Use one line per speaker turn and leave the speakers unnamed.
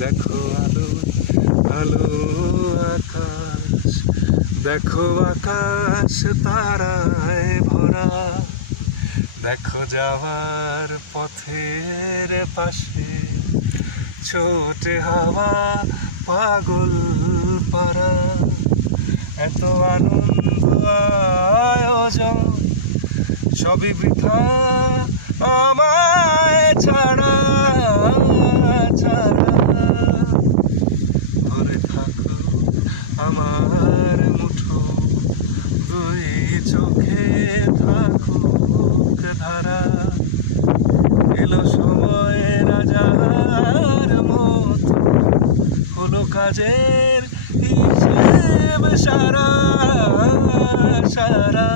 দেখো আলো আলো আকাশ দেখো আকাশ তারায় ভরা। দেখো যাওয়ার পথের পাশে ছোটে হাওয়া পাগল পারা এত আনন্দ, আয়োজন, সবই বৃথা আমায় ছাড়া ছাড়া। ধরে থাকো, আমার মুঠো, দুই চোখে কাজের হিসেব সারা সারা।